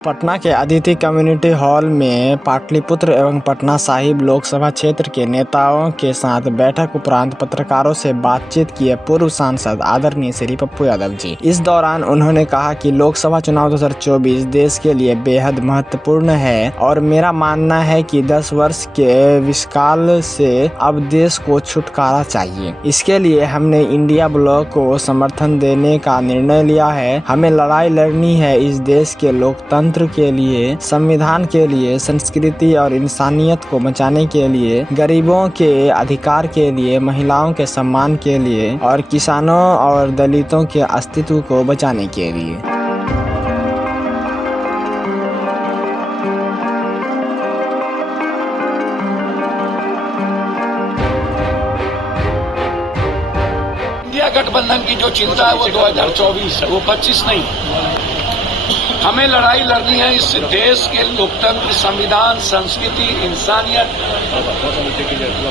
पटना के Aditi community hall में पाटलिपुत्र एवं पटना साहिब लोकसभा क्षेत्र के नेताओं के साथ बैठक उपरांत पत्रकारों से बातचीत किए पूर्व सांसद आदरणीय श्री पप्पू यादव जी। इस दौरान उन्होंने कहा कि लोकसभा चुनाव 2024 देश के लिए बेहद महत्वपूर्ण है और मेरा मानना है कि 10 वर्ष के विषकाल से अब देश को छुटकारा चाहिए। इसके लिए हमने इंडिया ब्लॉक को समर्थन देने का निर्णय लिया है। हमें लड़ाई लड़नी है इस देश के लोकतंत्र के लिए, संविधान के लिए, संस्कृति और इंसानियत को बचाने के लिए, गरीबों के अधिकार के लिए, महिलाओं के सम्मान के लिए और किसानों और दलितों के अस्तित्व को बचाने के लिए। इंडिया गठबंधन की जो चिंता है वो 2024 है, वो 25 नहीं। हमें लड़ाई लड़नी है इस देश के लोकतंत्र, संविधान, संस्कृति, इंसानियत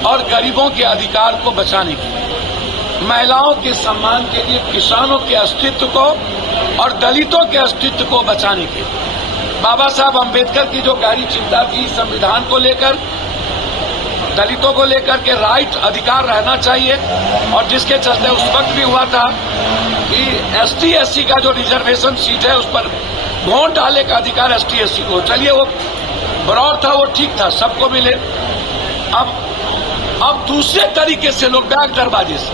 और गरीबों के अधिकार को बचाने के लिए, महिलाओं के सम्मान के लिए, किसानों के अस्तित्व को और दलितों के अस्तित्व को बचाने के लिए। बाबा साहब अम्बेडकर की जो गहरी चिंता थी संविधान को लेकर, दलितों को लेकर के राइट अधिकार रहना चाहिए, और जिसके चलते उस वक्त भी हुआ था कि ST SC का जो रिजर्वेशन सीट है उस पर वोट डाले का अधिकार ST SC को। चलिए वो ब्रॉड था, वो ठीक था, सबको मिले। अब दूसरे तरीके से लोग बैक दरवाजे से,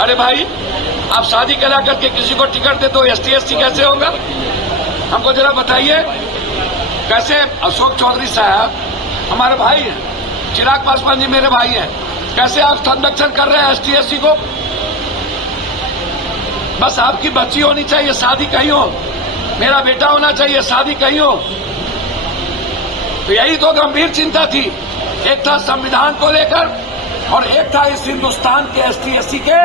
अरे भाई आप शादी करा करके किसी को टिकट दे तो ST SC कैसे होगा? हमको जरा बताइए कैसे? अशोक चौधरी साहब हमारे भाई हैं, चिराग पासवान जी मेरे भाई हैं, कैसे आप संरक्षण कर रहे हैं ST SC को? बस आपकी बच्ची होनी चाहिए, शादी कहीं हो, मेरा बेटा होना चाहिए, शादी कहीं हो। तो यही तो गंभीर चिंता थी। एक था संविधान को लेकर और एक था इस हिंदुस्तान के ST SC के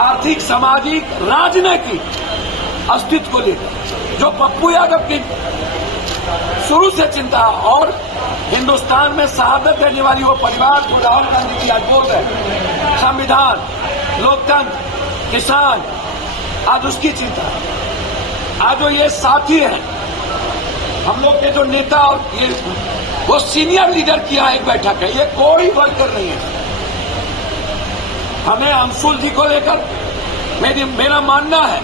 आर्थिक, सामाजिक, राजनीतिक अस्तित्व को लेकर, जो पप्पू यादव की शुरू से चिंता। और हिंदुस्तान में शहादत देने वाली वो परिवार को राहुल गांधी की आज बोल रहे, संविधान, लोकतंत्र, किसान, आज उसकी चिंता। आज जो ये साथी हैं, हम लोग के जो नेता और ये वो सीनियर लीडर की यहाँ एक बैठक है, ये कोई वर्कर नहीं है। हमें अंशुल जी को लेकर मेरा मानना है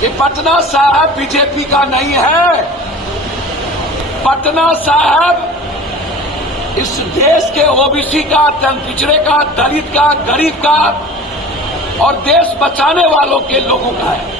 कि पटना साहब बीजेपी का नहीं है। पटना साहब इस देश के OBC का, पिछड़े का, दलित का, गरीब का और देश बचाने वालों के लोगों का है।